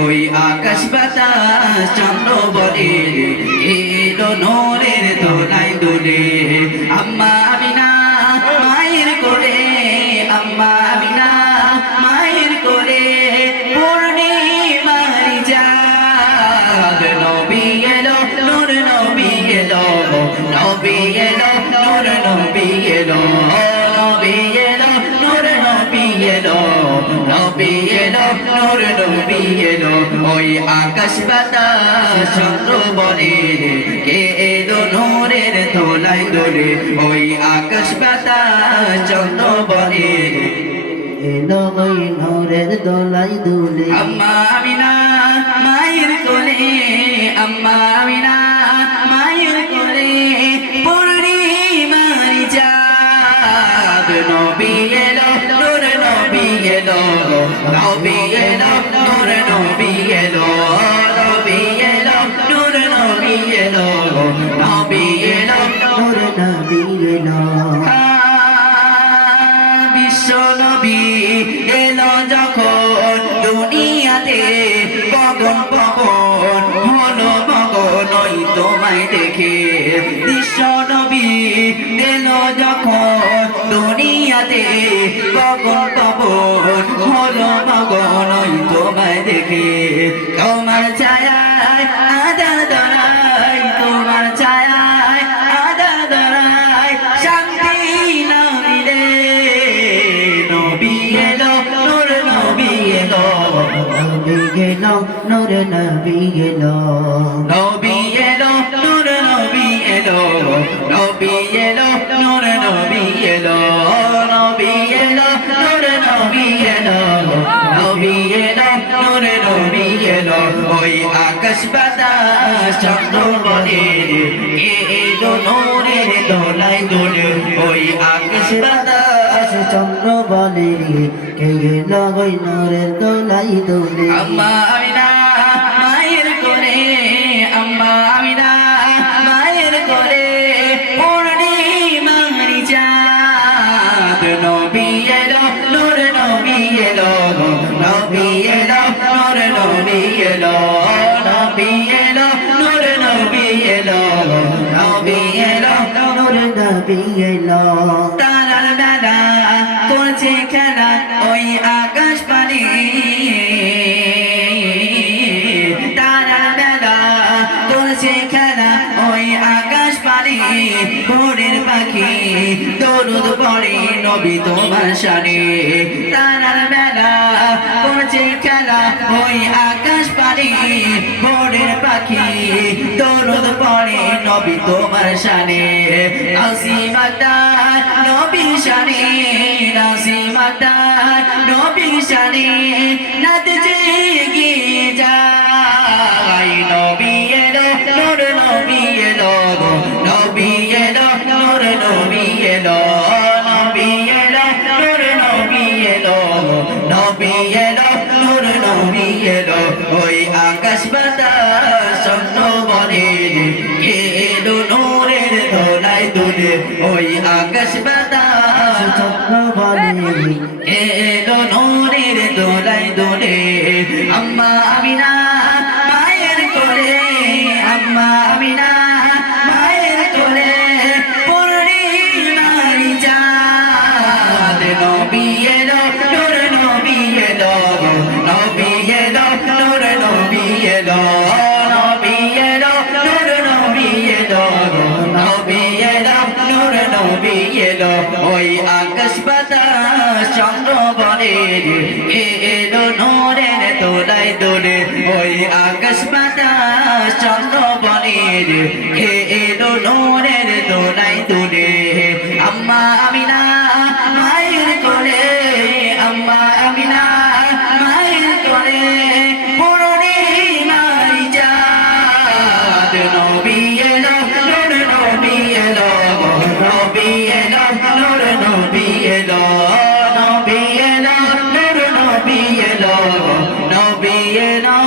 ওই আকাশ বাতাস চন্দ্র বলে এলো নূরের দোলায় দোলে আম্মা আমিনা মায়ের কোলে আম্মা আমিনা মায়ের কোলে পূর্ণিমার চাঁদ নবী এলো নূর নবী এলো নবী এলো নূর নবী এলো নবী এলো নূর নবী এলো নবী এলো নূর নবী এলো ওই আকাশ বাতাস চন্দ্র বলে কে এলো নূরের দোলায় দোলে ওই আকাশ বাতাস চন্দ্র বলে এলো ওই নূরের দোলাই দুলে আম্মা আমিনা মায়ের কোলে আম্মা আমিনা মায়ের কোলে পূর্ণিমার চাঁদ নবী এলো নূর নবী এলো নবী এলো নূর নবী এলো নবী এলো নূর নবী এলো নবী এলো নূর নবী এলো বিশ্ব নবী এলো যখন দুনিয়াতে পবন পবন হলো মগন ওই তোমায় দেখে বিশ্ব নবী এলো যখন দুনিয়াতে পবন পবন হলো মগন ওই তোমায় দেখে তোমার ছায়ায় আদা দরাই তোমার ছায়ায় আদা দরাই শান্তি না মিলে নবী এলো নূর নবী এলো নবী গেলো নূর নবী গেলো নবী এলো নূর নবী এলো নবী এলো নূর নবী এলো নবী এলো নূর নবী এলো নবী এলো নূর নবী এলো ওই আকাশ বাতাস চন্দ্র বলে কে এলো নূরের দোলায় দোলে ওই আকাশ বাতাস চন্দ্র বলে কে গেলো ওই নূরের দোলাই দুলে আম্মা আমিনা মায়ের কোলে আম্মা আমিনা মায়ের কোলে পূর্ণিমার চাঁদ নবী এলো নূর নবী এলো নবী এলো নূর নবী এলো নবী এলো নূর নবী এলো নবী এলো নূর নবী এলো তারার বেলা করছে খেলা ওই আকাশ পানে তারার বেলা করছে খেলা ওই আকাশ পানে ভোরের পাখি দরুদ পড়ে নবী তোমার শানে তারার বেলা করছে খেলা ওই আকাশ পানে ভোরের পাখি দরুদ পড়ে নবী তোমার শানে আসিমাতা নবী শানে আসিমাতা নবী শানে নাচে গিয়ে যায় নবী এলো নূর নবী এলো নবী এলো নূর নবী এলো নবী এলো নূর নবী এলো নবী এলো নূর নবী এলো ওই আকাশ বাতাস চন্দ্র বলে কে এলো নূরের দোলায় দোলে ওই আকাশ বাতাস চন্দ্র বলে কে এলো নূরের দোলায় দোলে আম্মা আমিনা মায়ের কোলে আম্মা আমিনা মায়ের কোলে পূর্ণিমার চাঁদ নবী এলো নূর নবী এলো নবী এলো নূর নবী এলো নবী এলো নূর নবী এলো নবী এলো নূর নবী এলো ওই আকাশ বাতাস চন্দ্র বলে কে এলো নূরের দোলায় দোলে ওই আকাশ বাতাস চন্দ্র বলে কে এলো নূরের দোলায় দোলে আম্মা আমিনা মায়ের কোলে আম্মা আমিনা মায়ের কোলে পূর্ণিমার চাঁদ নবী এলো নূর নবী এলো নবী এলো নূর নবী এলো নবী এলো নূর নবী এলো নবী এলো